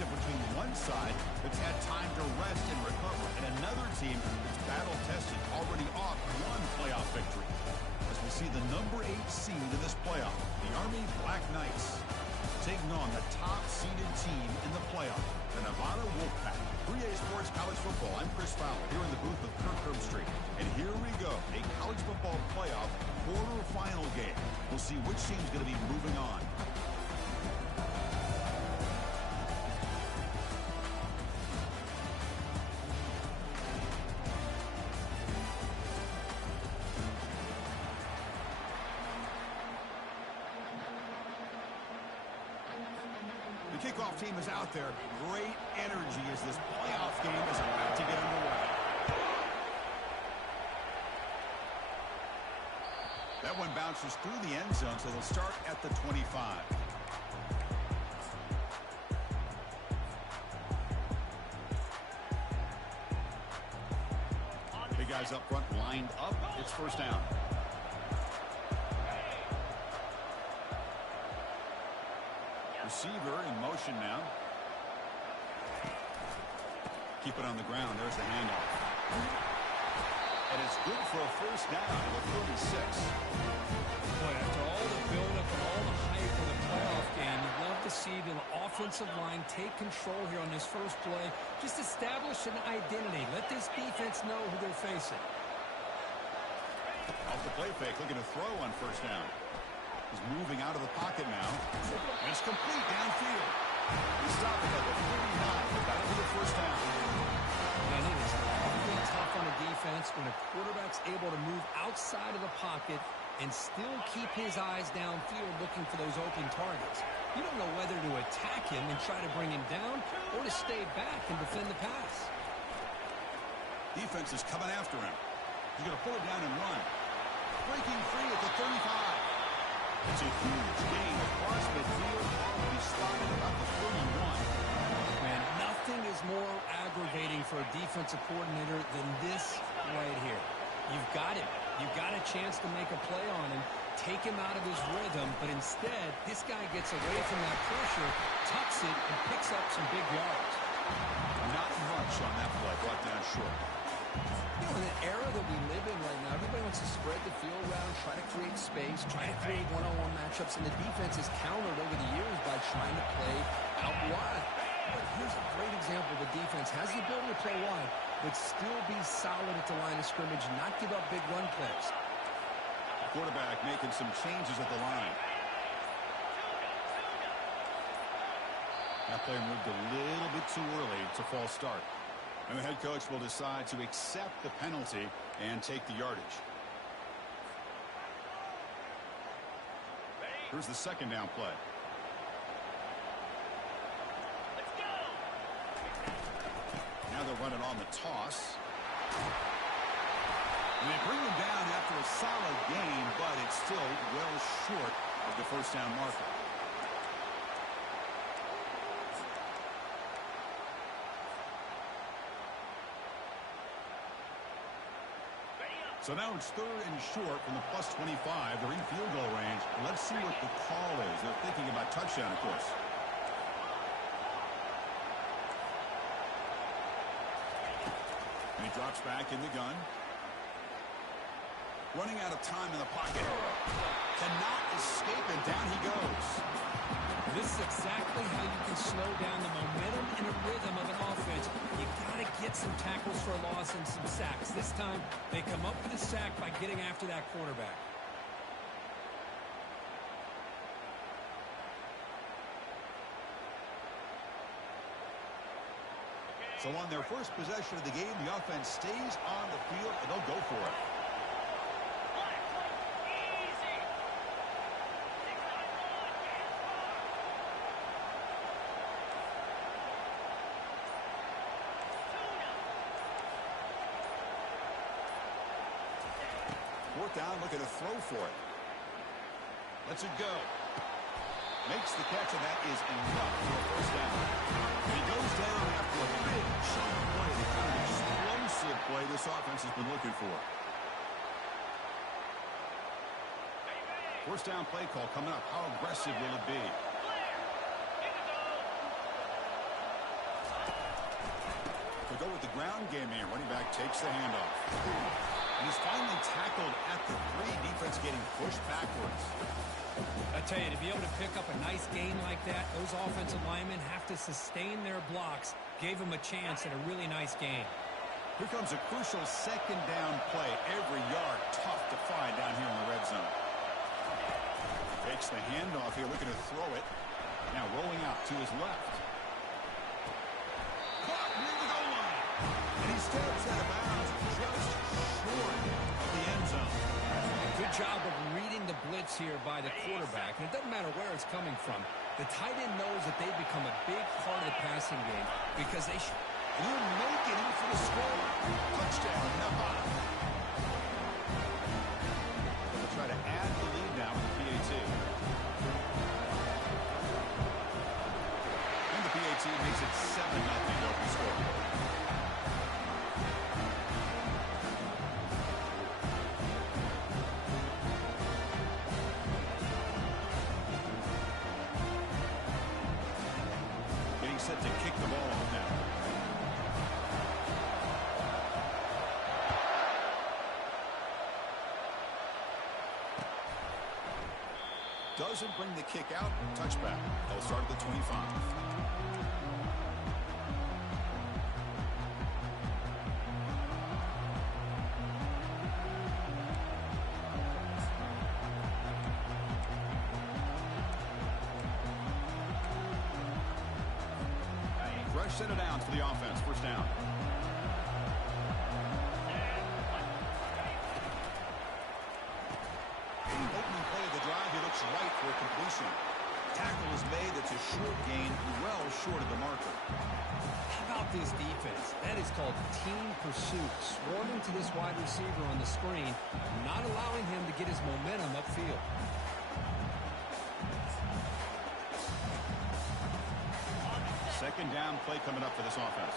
matchup between one side that's had time to rest and recover and another team that's battle-tested, already off one playoff victory. As we see the number 8 seed in this playoff, the Army Black Knights, taking on the top-seeded team in the playoff, the Nevada Wolfpack. 3A Sports College Football. I'm Chris Fowler here in the booth with Kirk Herbstreit. And here we go, a college football playoff quarterfinal game. We'll see which team's going to be moving on. The kickoff team is out there. Great energy as this playoff game is about to get underway. That one bounces through the end zone, so they'll start at the 25. Big guys up front lined up. It's first down. Receiver in motion now. Keep it on the ground. There's the handoff. And it's good for a first down at the 36. Boy, after all the buildup and all the hype of the playoff game, you'd love to see the offensive line take control here on this first play. Just establish an identity. Let this defense know who they're facing. Off the play fake, looking to throw on first down. He's moving out of the pocket now. And it's complete downfield. He's stopping at the 39, but that'll be the first down. And it is awfully tough on a defense when a quarterback's able to move outside of the pocket and still keep his eyes downfield looking for those open targets. You don't know whether to attack him and try to bring him down or to stay back and defend the pass. Defense is coming after him. He's going to pull it down and run. Breaking free at the 35. It's a huge gain across midfield. He's spotted about the 31. Man, nothing is more aggravating for a defensive coordinator than this right here. You've got him. You've got a chance to make a play on him, take him out of his rhythm, but instead, this guy gets away from that pressure, tucks it, and picks up some big yards. Not much on that play, brought down short. You know, in the era that we live in right now, everybody wants to spread the field around, try to create space, try to create one-on-one matchups, and the defense is countered over the years by trying to play out wide. But here's a great example. The defense has the ability to play wide, but still be solid at the line of scrimmage, not give up big run plays. Quarterback making some changes at the line. That player moved a little bit too early. It's a false start. And the head coach will decide to accept the penalty and take the yardage. Here's the second down play. Let's go. Now they're running on the toss. And they bring them down after a solid gain, but it's still well short of the first down marker. So now it's third and short from the plus 25. They're in field goal range. Let's see what the call is. They're thinking about touchdown, of course. And he drops back in the gun. Running out of time in the pocket. Cannot escape, and down he goes. This is exactly how you can slow down the momentum and a rhythm of an offense. You got to get some tackles for a loss and some sacks. This time, they come up with a sack by getting after that quarterback. So on their first possession of the game, the offense stays on the field, and they'll go for it. Fourth down, looking to throw for it. Lets it go. Makes the catch, and that is enough for a first down. And he goes down after a big chunk play, the kind of explosive play this offense has been looking for. First down play call coming up. How aggressive will it be? go with the ground game here. Running back takes the handoff. And he's finally tackled at the 3. Defense getting pushed backwards. I tell you, to be able to pick up a nice gain like that, those offensive linemen have to sustain their blocks. Gave them a chance at a really nice gain. Here comes a crucial second down play. Every yard tough to find down here in the red zone. Takes the handoff here, looking to throw it. Now rolling out to his left. Caught near the goal line. And he steps out of bounds just short of the end zone. Good job of reading the blitz here by the quarterback. And it doesn't matter where it's coming from. The tight end knows that they've become a big part of the passing game because they will make it in for the score. Touchdown, Nevada. They'll try to add the lead now with the PAT. And the PAT makes it 7-0 open score. Set to kick the ball off now. Doesn't bring the kick out. Touchback. They'll start at the 25. Fresh set of downs for the offense. First down. Opening play of the drive, he looks right for a completion. Tackle is made. That's a short gain, well short of the marker. How about this defense? That is called team pursuit. Swarming to this wide receiver on the screen, not allowing him to get his momentum upfield. Second down play coming up for this offense.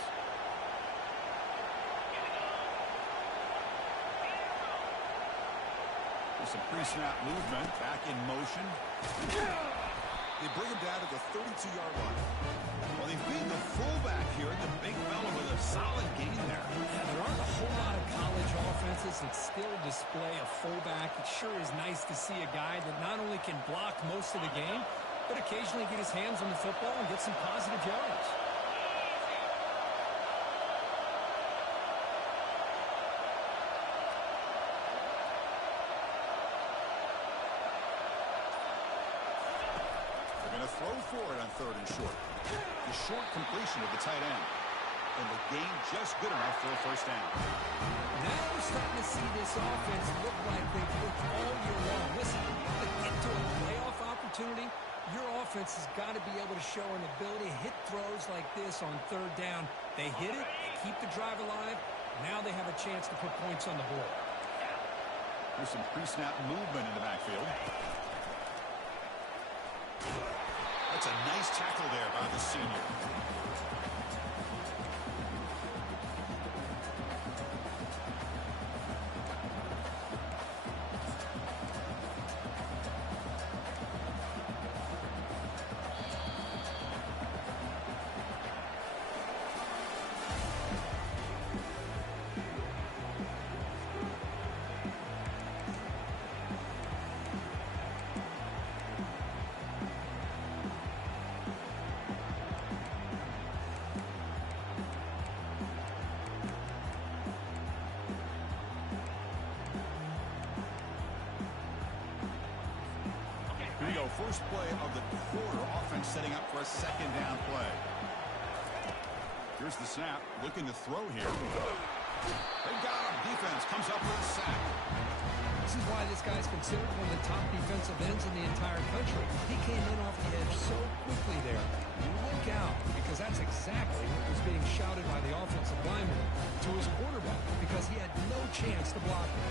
There's some pre-snap movement. Back in motion. They bring him down to the 32-yard line. Well, they feed the fullback here. The big fella with a solid gain there. Yeah, there aren't a whole lot of college offenses that still display a fullback. It sure is nice to see a guy that not only can block most of the game, but occasionally get his hands on the football and get some positive yards. They're going to throw for it on 3rd and short. The short completion of the tight end. And the gain just good enough for a first down. Now we're starting to see this offense look like they've looked all year long. Listen, to get to a playoff opportunity, your offense has got to be able to show an ability to hit throws like this on 3rd down. They hit it, they keep the drive alive. Now they have a chance to put points on the board. There's some pre-snap movement in the backfield. That's a nice tackle there by the senior. Here we go, first play of the quarter. Offense setting up for a second down play. Here's the snap, looking to throw here. They got him. Defense comes up with a sack. This is why this guy's considered one of the top defensive ends in the entire country. He came in off the edge so quickly there. Look out, because that's exactly what was being shouted by the offensive lineman to his quarterback, because he had no chance to block him.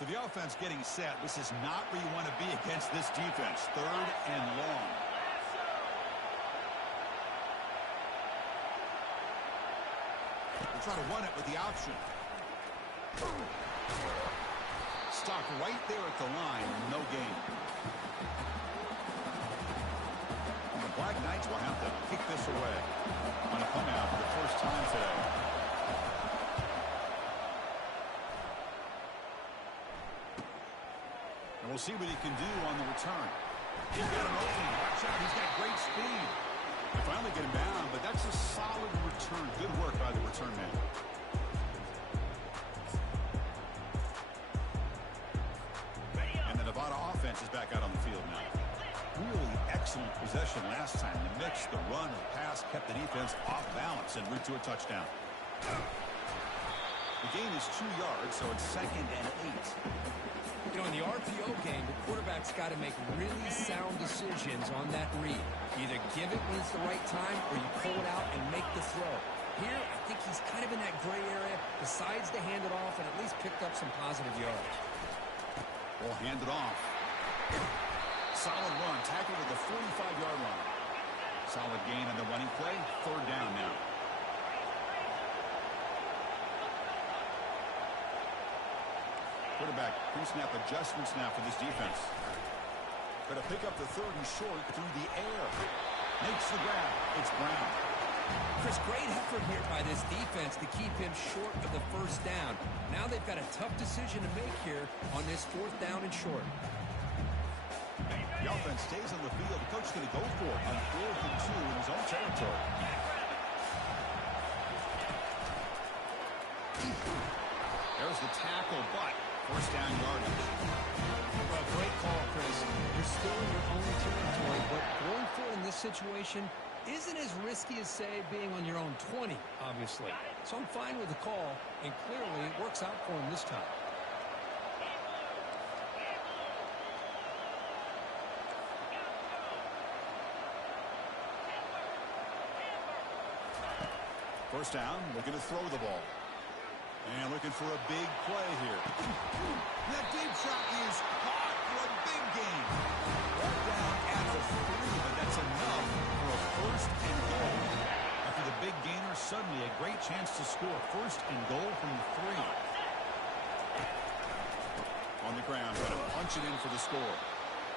So the offense getting set. This is not where you want to be against this defense. 3rd and long. They'll try to run it with the option. Stopped right there at the line, no gain. And the Black Knights will have to kick this away on a come out for the first time today. And we'll see what he can do on the return. He's got an opening. Watch out. He's got great speed. They finally get him down, but that's a solid return. Good work by the return man. And the Nevada offense is back out on the field now. Really excellent possession last time. The mix, the run, the pass kept the defense off balance and route to a touchdown. The gain is 2 yards, so it's 2nd and 8. You know, in the RPO game, the quarterback's got to make really sound decisions on that read. Either give it when it's the right time or you pull it out and make the throw. Here, I think he's kind of in that gray area, decides to hand it off and at least picked up some positive yards. Well, hand it off. Solid run, tackled at the 45-yard line. Solid gain on the running play, 3rd down now. Quarterback pre-snap adjustments now for this defense. Going to pick up the 3rd and short through the air. Makes the grab. It's Brown. Chris, great effort here by this defense to keep him short of the 1st down. Now they've got a tough decision to make here on this 4th down and short. The offense stays on the field. The coach is going to go for it on 4th and 2 in his own territory. There's the tackle, but 1st down yardage. Well, great call, Chris. You're still in your own territory, but going for it in this situation isn't as risky as, say, being on your own 20, obviously. So I'm fine with the call, and clearly it works out for him this time. First down, looking to throw the ball. And looking for a big play here. That deep shot is caught for a big gain. Ball down at the 3, but that's enough for a 1st and goal. After the big gainer, suddenly a great chance to score. 1st and goal from the 3. On the ground, trying to punch it in for the score.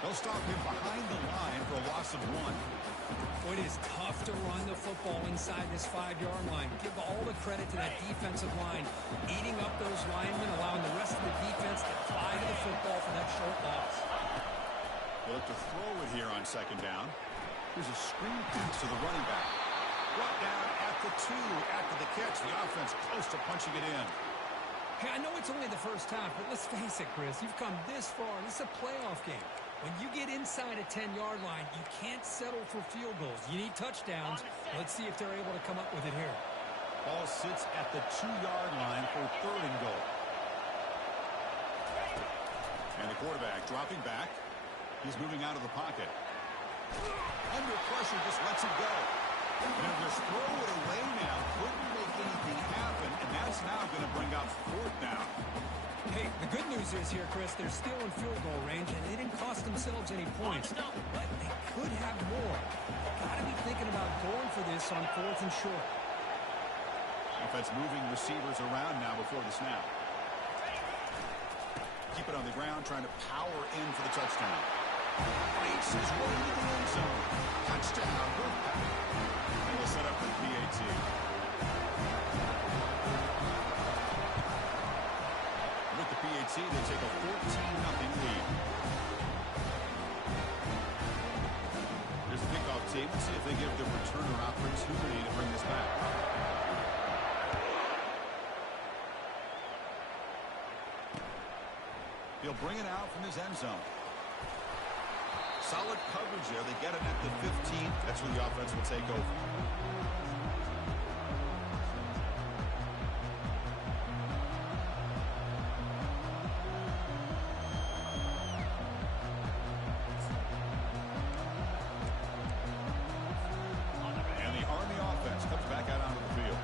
They'll stop him behind the line for a loss of 1. It is tough to run the football inside this 5-yard line. Give all the credit to that defensive line, eating up those linemen, allowing the rest of the defense to fly to the football for that short loss. They'll look to throw it here on 2nd down. Here's a screen pass to the running back. Brought down at the 2 after the catch. The offense close to punching it in. Hey, I know it's only the first half, but let's face it, Chris. You've come this far. This is a playoff game. When you get inside a 10-yard line, you can't settle for field goals. You need touchdowns. Let's see if they're able to come up with it here. Ball sits at the 2-yard line for 3rd and goal. And the quarterback dropping back. He's moving out of the pocket. Under pressure, just lets it go. And he'll just throw it away now. Couldn't make anything happen, and that's now going to bring up 4th down. Hey, the good news is here, Chris, they're still in field goal range, and they didn't cost themselves any points. But they could have more. Got to be thinking about going for this on 4th and short. Offense moving receivers around now before the snap. Keep it on the ground, trying to power in for the touchdown. Breaks his way into the end zone. Touchdown. And we'll set up for the PAT. With the PAT, they take a 14-0 lead. Here's the kickoff team. Let's see if they give the returner opportunity to bring this back. He'll bring it out from his end zone. Solid coverage there. They get it at the 15. That's where the offense will take over. And the Army offense comes back out onto the field.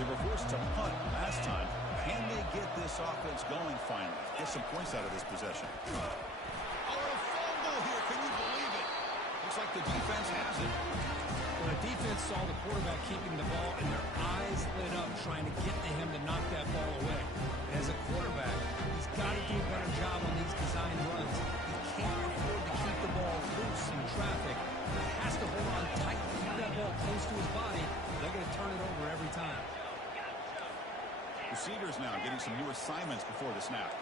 They were forced to punt last time. Can they get this offense going finally? Get some points out of this possession. Oh, a fumble here. Can you believe it? Looks like the defense has it. Well, the defense saw the quarterback keeping the ball, and their eyes lit up trying to get to him to knock that ball away. And as a quarterback, Receivers now getting some new assignments before the snap.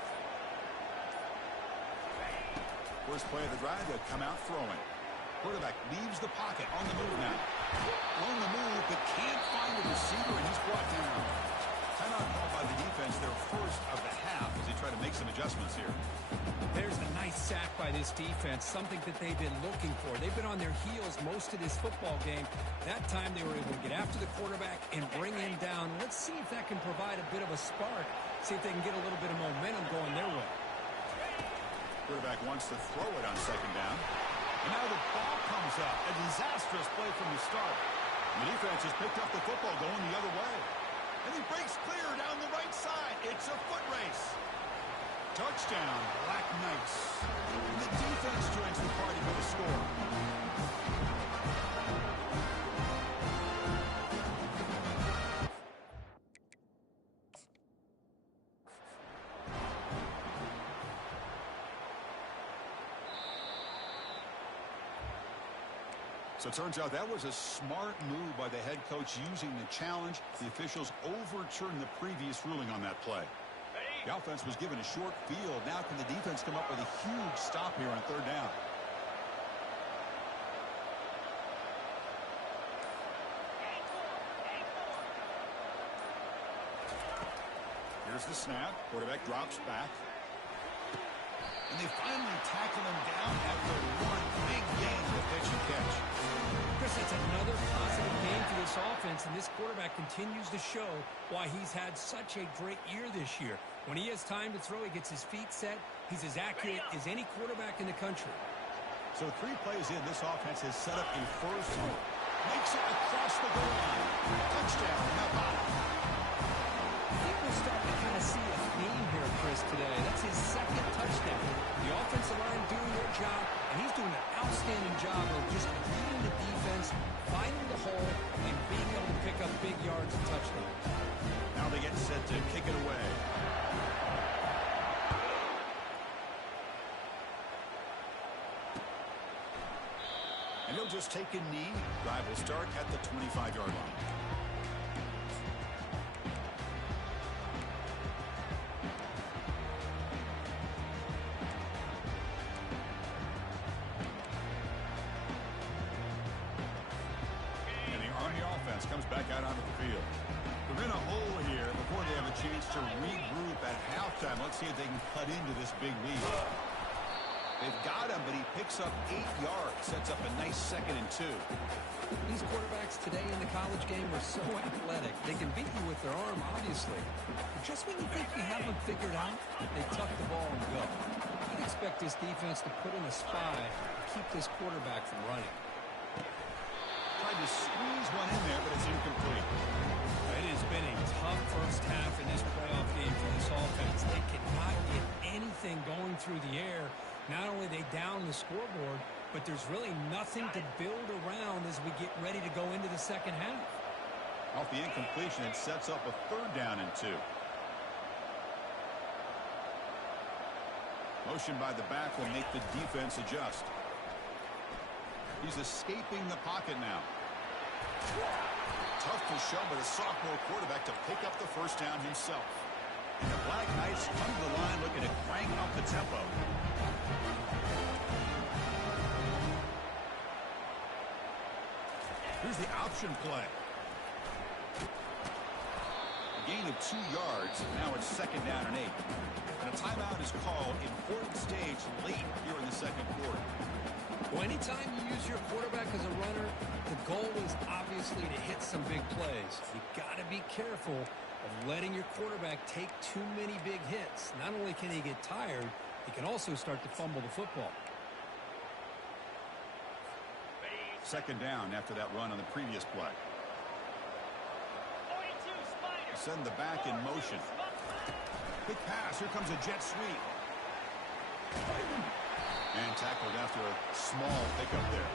First play of the drive, they'll come out throwing. Quarterback leaves the pocket on the move now. On the move, but can't find the receiver, and he's brought down. Timeout called by the defense, their first of the half, as they try to make some adjustments here. There's a nice sack by this defense, something that they've been looking for. They've been on their heels most of this football game. That time they were able to get after the quarterback and bring him down. Let's see if that can provide a bit of a spark, see if they can get a little bit of momentum going their way. Quarterback wants to throw it on second down. And now the ball comes up. A disastrous play from the start. The defense has picked up the football going the other way. And he breaks clear down the right side. It's a foot race. Touchdown, Black Knights. And the defense joins the party with a score. So it turns out that was a smart move by the head coach using the challenge. The officials overturned the previous ruling on that play. The offense was given a short field. Now can the defense come up with a huge stop here on third down? Here's the snap. Quarterback drops back. And they finally tackle him down after one big game of pitch and catch. Chris, that's another positive game for this offense, and this quarterback continues to show why he's had such a great year this year. When he has time to throw, he gets his feet set. He's as accurate as any quarterback in the country. So 3 plays in, this offense has set up a first. Makes it across the goal line. Touchdown, Nevada. I think we're starting to kind of see a theme here, Chris, today. That's his second touchdown. The offensive line doing their job, and he's doing an outstanding job of just reading the defense, finding the hole, and being able to pick up big yards and touchdowns. Now they get set to kick it away. And he'll just take a knee. Drive will start at the 25-yard line. Comes back out onto the field. They're in a hole here before they have a chance to regroup at halftime. Let's see if they can cut into this big lead. They've got him, but he picks up 8 yards, sets up a nice 2nd and 2. These quarterbacks today in the college game are so athletic. They can beat you with their arm, obviously. But just when you think you have them figured out, they tuck the ball and go. I'd expect this defense to put in a spy to keep this quarterback from running. Tried to squeeze one in there, but it's incomplete. It has been a tough first half in this playoff game for this offense. They cannot get anything going through the air. Not only they down the scoreboard, but there's really nothing to build around as we get ready to go into the second half. Off the incompletion, it sets up a 3rd down and 2. Motion by the back will make the defense adjust. He's escaping the pocket now. Tough to show, but a sophomore quarterback to pick up the first down himself. And the Black Knights come to the line looking to crank up the tempo. Here's the option play. A gain of 2 yards. Now it's 2nd down and 8. And a timeout is called. Important stage late here in the second quarter. Well, anytime you use your quarterback as a runner, the goal is obviously to hit some big plays. You got to be careful of letting your quarterback take too many big hits. Not only can he get tired, he can also start to fumble the football. 2nd down after that run on the previous play. Send the back in motion. Big pass. Here comes a jet sweep. And tackled after a small pickup there.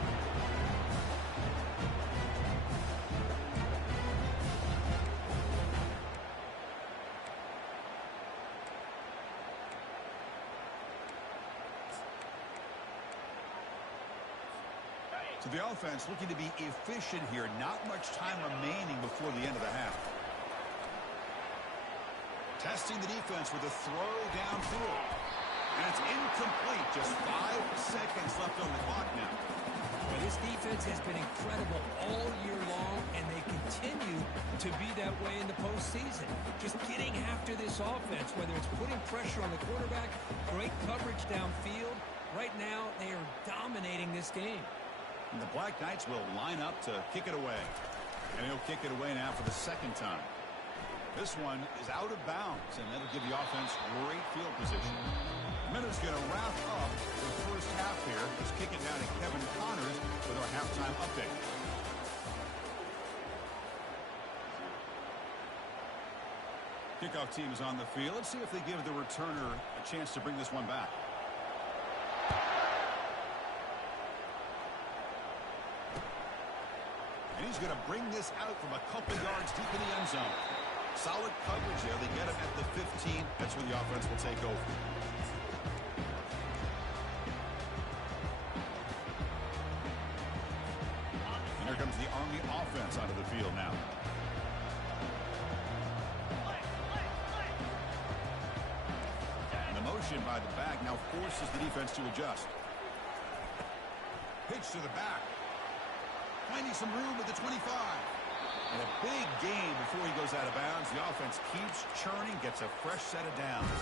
So the offense looking to be efficient here. Not much time remaining before the end of the half. Testing the defense with a throw downfield. And it's incomplete. Just 5 seconds left on the clock now. Well, this defense has been incredible all year long, and they continue to be that way in the postseason. Just getting after this offense, whether it's putting pressure on the quarterback, great coverage downfield. Right now, they are dominating this game. And the Black Knights will line up to kick it away. And he'll kick it away now for the second time. This one is out of bounds, and that'll give the offense great field position. Minute's going to wrap up the first half here. Let's kick it down to Kevin Connors with our halftime update. Kickoff team is on the field. Let's see if they give the returner a chance to bring this one back. And he's going to bring this out from a couple yards deep in the end zone. Solid coverage there. They get him at the 15. That's where the offense will take over. And here comes the Army offense onto the field now. And the motion by the back now forces the defense to adjust. Pitch to the back. Finding some room at the 25. And a big gain before he goes out of bounds. The offense keeps churning, gets a fresh set of downs.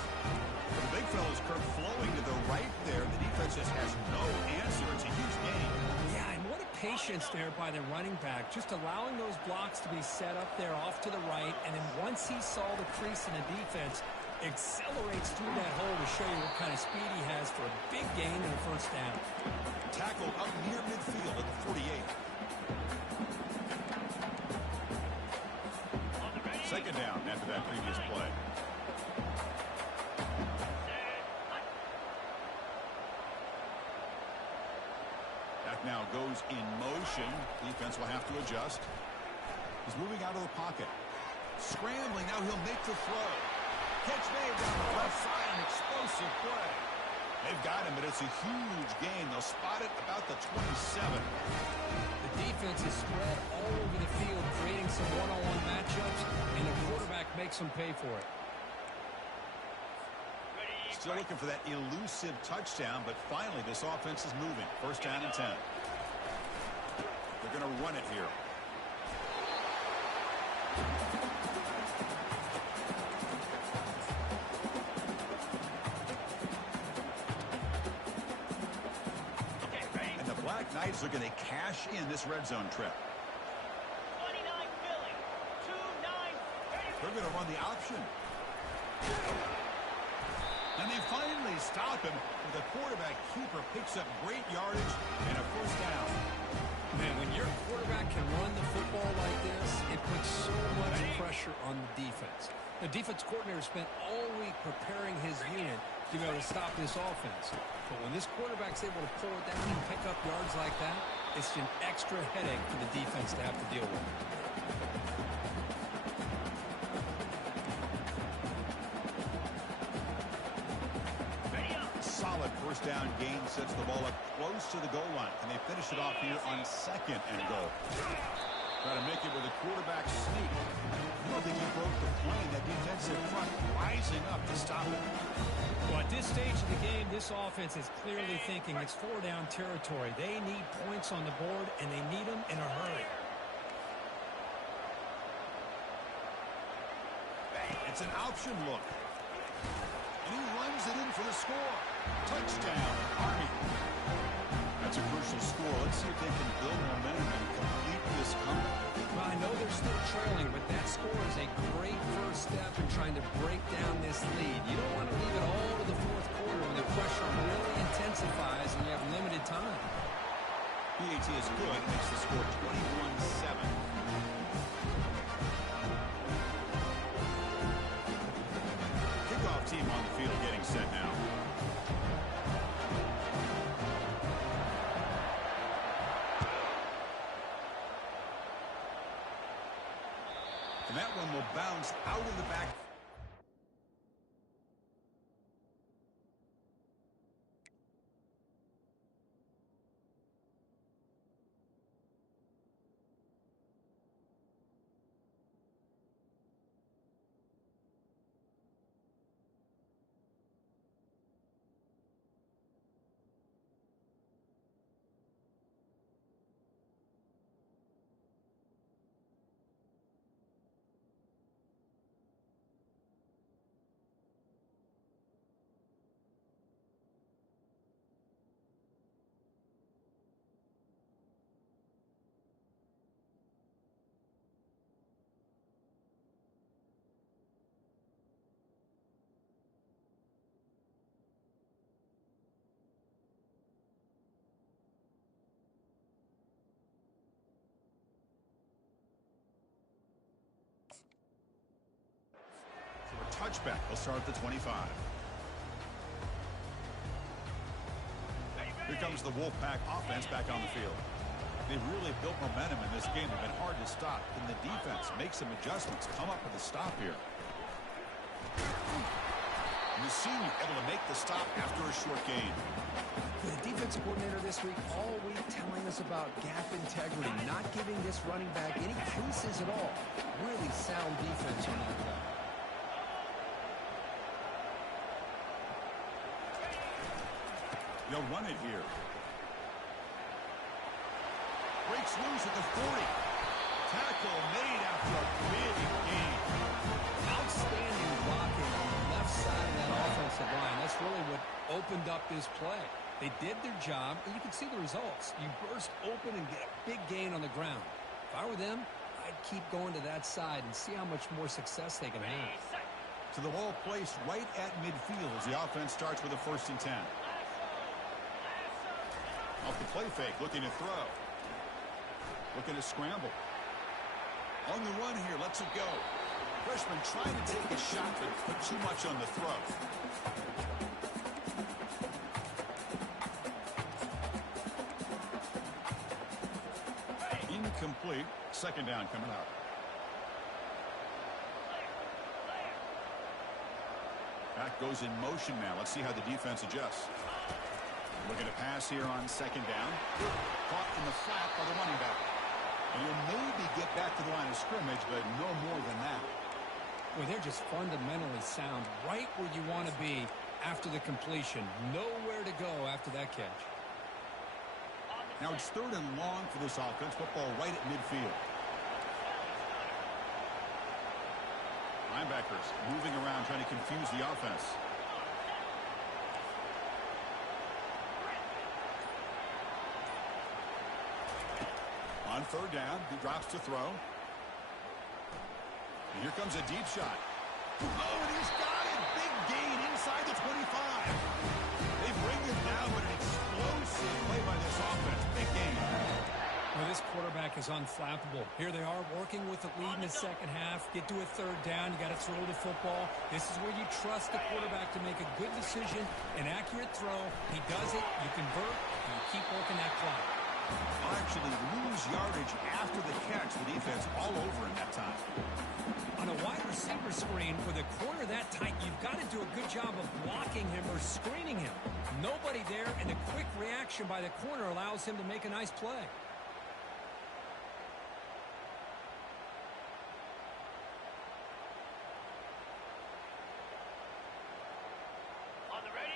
The big fella's curve flowing to the right there. The defense just has no answer. It's a huge gain. Yeah, and what a patience there by the running back. Just allowing those blocks to be set up there off to the right. And then once he saw the crease in the defense, accelerates through that hole to show you what kind of speed he has for a big gain and a first down. Tackle up near midfield at the 48. Second down after that previous play. That now goes in motion. Defense will have to adjust. He's moving out of the pocket. Scrambling. Now he'll make the throw. Catch made down the left side. An explosive play. They've got him, but it's a huge gain. They'll spot it about the 27. The defense is spread all over the field, creating some one-on-one matchups, and the quarterback makes them pay for it. Still looking for that elusive touchdown, but finally this offense is moving. First down and 10. They're going to run it here. Knights are going to cash in this red zone trip. 29 Philly, 2-9. They're going to run the option. And they finally stop him. The quarterback keeper picks up great yardage and a first down. Man, when your quarterback can run the football like this, it puts so much pressure on the defense. The defense coordinator spent all week preparing his unit to be able to stop this offense. But when this quarterback's able to pull it down and pick up yards like that, it's an extra headache for the defense to have to deal with. Solid first down gain sets the ball up close to the goal line. And they finish it off here on second and goal. Try to make it with a quarterback sneak. I don't think he broke the plane. That defensive front rising up to stop it. Well, at this stage of the game, this offense is clearly thinking it's four-down territory. They need points on the board, and they need them in a hurry. It's an option look. And he runs it in for the score. Touchdown, Army. That's a crucial score. Let's see if they can build momentum and complete this comeback. Well, I know they're still trailing, but that score is a great first step in trying to break down this lead. You don't want to leave it all to the fourth quarter when the pressure really intensifies and you have limited time. PAT is good. Makes the score 21-7. Kickoff team on the field getting set now. And that one will bounce out of the back. touchback. They'll start at the 25. Here comes the Wolfpack offense back on the field. They've really built momentum in this game. They've been hard to stop. Can the defense make some adjustments, come up with a stop here? And the senior able to make the stop after a short gain. The defensive coordinator this week all week telling us about gap integrity, not giving this running back any creases at all. Really sound defense on that play. They'll run it here. Breaks loose at the 40. Tackle made after a big gain. Outstanding blocking on the left side of that offensive line. That's really what opened up this play. They did their job, and you can see the results. You burst open and get a big gain on the ground. If I were them, I'd keep going to that side and see how much more success they can have. To the ball placed right at midfield as the offense starts with a 1st and 10. Off the play fake, looking to throw. Looking to scramble. On the run here, lets it go. Freshman trying to take a shot, but put too much on the throw. Incomplete. 2nd down coming up. Back goes in motion now. Let's see how the defense adjusts. Looking to pass here on 2nd down. Caught from the flat by the running back. And he'll maybe get back to the line of scrimmage, but no more than that. Well, they're just fundamentally sound, right where you want to be after the completion. Nowhere to go after that catch. Now it's 3rd and long for this offense. Football right at midfield. Linebackers moving around, trying to confuse the offense. On 3rd down, he drops to throw. And here comes a deep shot. Oh, and he's got it. Big gain inside the 25. They bring him down, but an explosive play by this offense. Big gain. Well, this quarterback is unflappable. Here they are working with the lead in the 2nd half. Get to a 3rd down. You got to throw the football. This is where you trust the quarterback to make a good decision, an accurate throw. He does it. You convert, and you keep working that clock. Actually lose yardage after the catch. The defense all over him that time. On a wide receiver screen with a corner that tight, you've got to do a good job of blocking him or screening him. Nobody there, and the quick reaction by the corner allows him to make a nice play.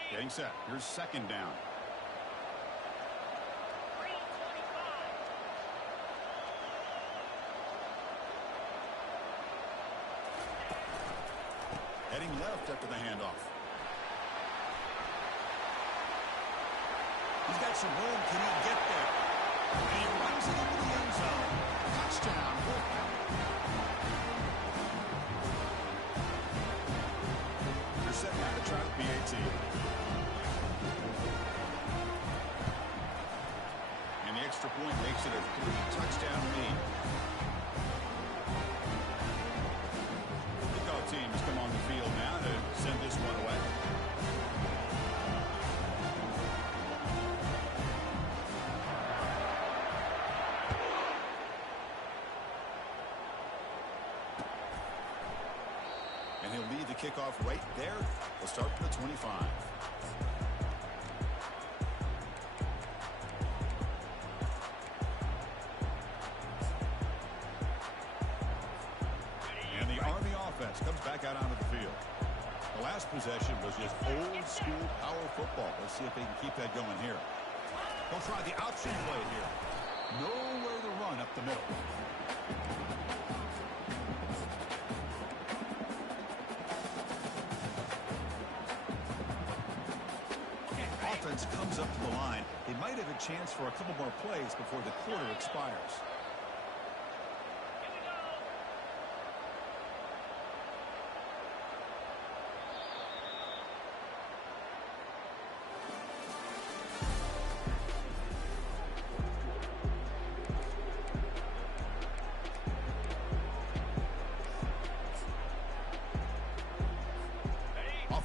Getting set. Here's 2nd down. Heading left after the handoff. He's got some room. Can he get there? And he runs it into the end zone. Touchdown, Wolfpack. They're set now to try the PAT. And the extra point makes it a 3-touchdown lead. Team has come on the field now to send this one away. And he'll lead the kickoff right there. We'll start from the 25. Comes back out onto the field. The last possession was just old school power football. Let's see if they can keep that going here. They'll try the option play here. Nowhere to run up the middle. Offense comes up to the line. They might have a chance for a couple more plays before the quarter expires.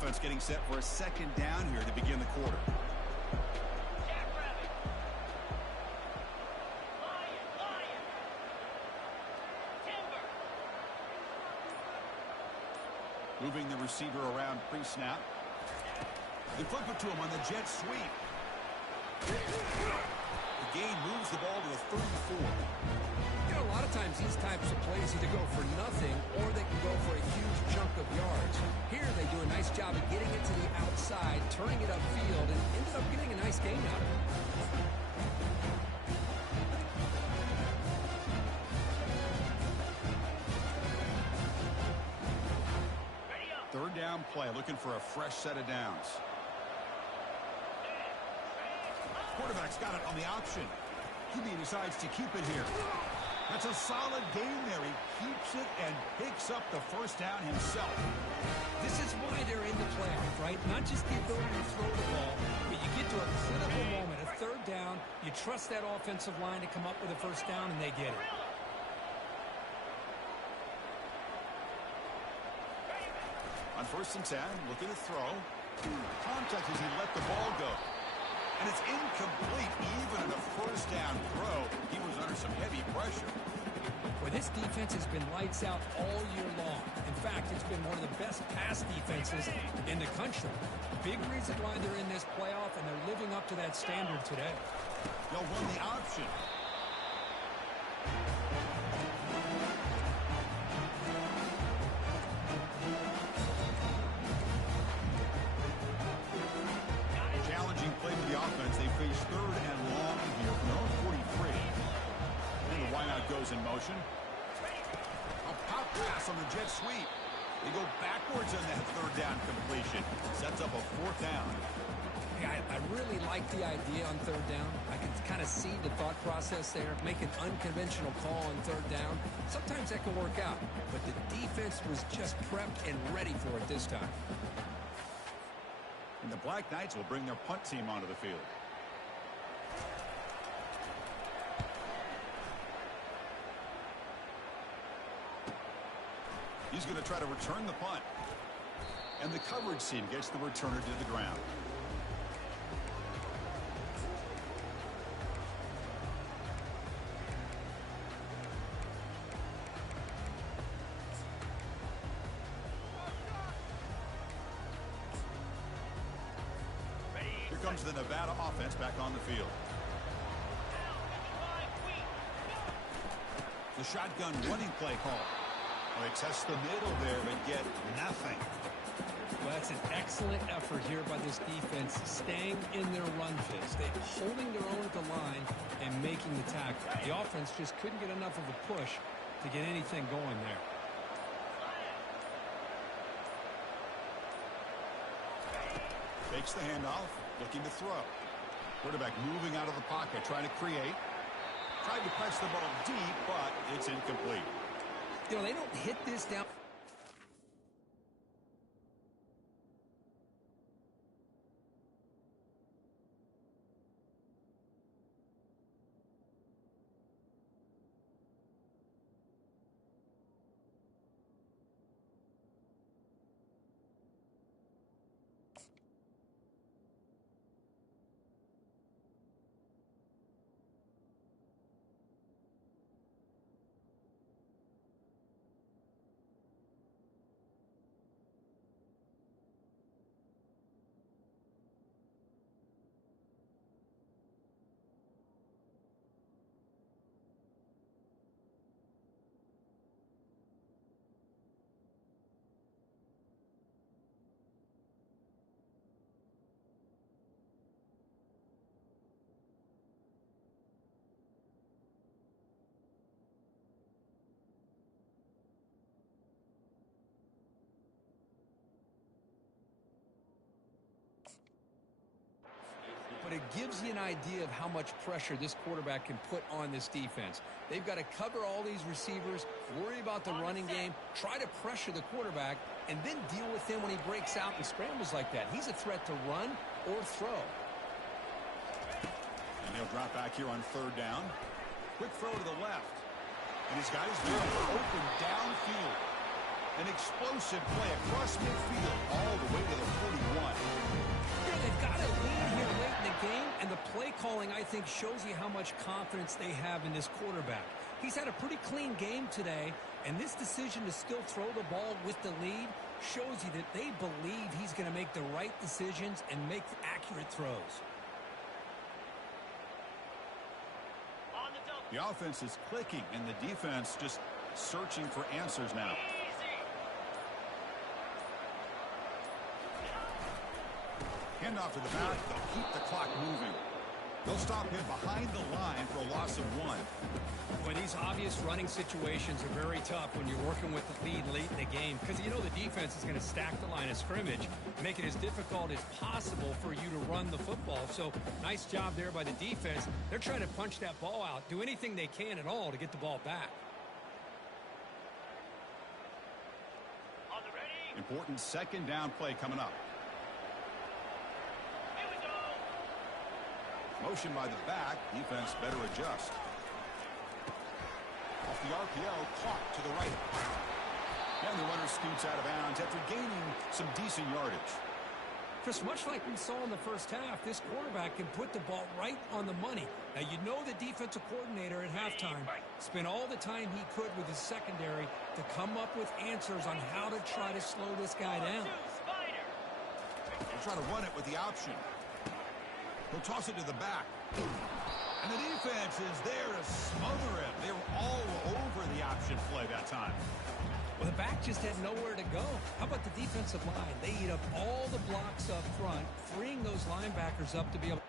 offense getting set for a second down here to begin the quarter. Jackrabbit. Lion. Timber. Moving the receiver around pre-snap. They flip it to him on the jet sweep. The gain moves the ball to the 34. You know, a lot of times these types of plays either go for nothing or they can go for a huge chunk of yards. Here they do a nice job of getting it to the outside, turning it upfield, and ended up getting a nice gain out of it. Ready up. Third down play, looking for a fresh set of downs. Quarterback's got it on the option. QB decides to keep it here. That's a solid gain there. He keeps it and picks up the first down himself. This is why they're in the playoff, right? Not just the ability to throw the ball, but you get to a critical moment, a third down, you trust that offensive line to come up with a first down, and they get it. On 1st and 10, looking to throw. Contact as he let the ball go. And it's incomplete. Even in a first down throw, he was under some heavy pressure. Well, this defense has been lights out all year long. In fact, it's been one of the best pass defenses in the country. Big reason why they're in this playoff, and they're living up to that standard today. They'll run the option. Challenging play to the offense. They face 3rd and long here from their own 43. And the wideout goes in motion. A pop pass on the jet sweep. They go backwards on that 3rd down completion. Sets up a 4th down. Yeah, I really like the idea on 3rd down. I can kind of see the thought process there. Make an unconventional call on 3rd down. Sometimes that can work out, but the defense was just prepped and ready for it this time. And the Black Knights will bring their punt team onto the field. He's going to try to return the punt. And the coverage team gets the returner to the ground. Here comes the Nevada offense back on the field. The shotgun running play call. Well, they test the middle there, but get nothing. Well, that's an excellent effort here by this defense, staying in their run phase. They're holding their own at the line and making the tackle. The offense just couldn't get enough of a push to get anything going there. Fakes the handoff, looking to throw. Quarterback moving out of the pocket, trying to create. Tried to press the ball deep, but it's incomplete. You know, they don't hit this down. But it gives you an idea of how much pressure this quarterback can put on this defense. They've got to cover all these receivers, worry about the running game, try to pressure the quarterback, and then deal with him when he breaks out and scrambles like that. He's a threat to run or throw. And he'll drop back here on 3rd down. Quick throw to the left. And he's got his man open downfield. An explosive play across midfield all the way to the 41. Yeah, they've got a lead here late in the game, and the play calling, I think, shows you how much confidence they have in this quarterback. He's had a pretty clean game today, and this decision to still throw the ball with the lead shows you that they believe he's going to make the right decisions and make accurate throws. On the double. The offense is clicking, and the defense just searching for answers now. Easy. Handoff to the back. They'll keep the clock moving. They'll stop him behind the line for a loss of 1. Well, these obvious running situations are very tough when you're working with the lead late in the game because you know the defense is going to stack the line of scrimmage, make it as difficult as possible for you to run the football. So nice job there by the defense. They're trying to punch that ball out, do anything they can at all to get the ball back. On the ready. Important second down play coming up. Here we go. Motion by the back. Defense better adjust. Off the RPO, caught to the right. And the runner scoots out of bounds after gaining some decent yardage. Chris, much like we saw in the first half, this quarterback can put the ball right on the money. Now, you know the defensive coordinator at halftime spent all the time he could with his secondary to come up with answers on how to try to slow this guy down. Spider. They'll try to run it with the option. He'll toss it to the back. And the defense is there to smother him. They were all over the option play that time. Well, the back just had nowhere to go. How about the defensive line? They eat up all the blocks up front, freeing those linebackers up to be able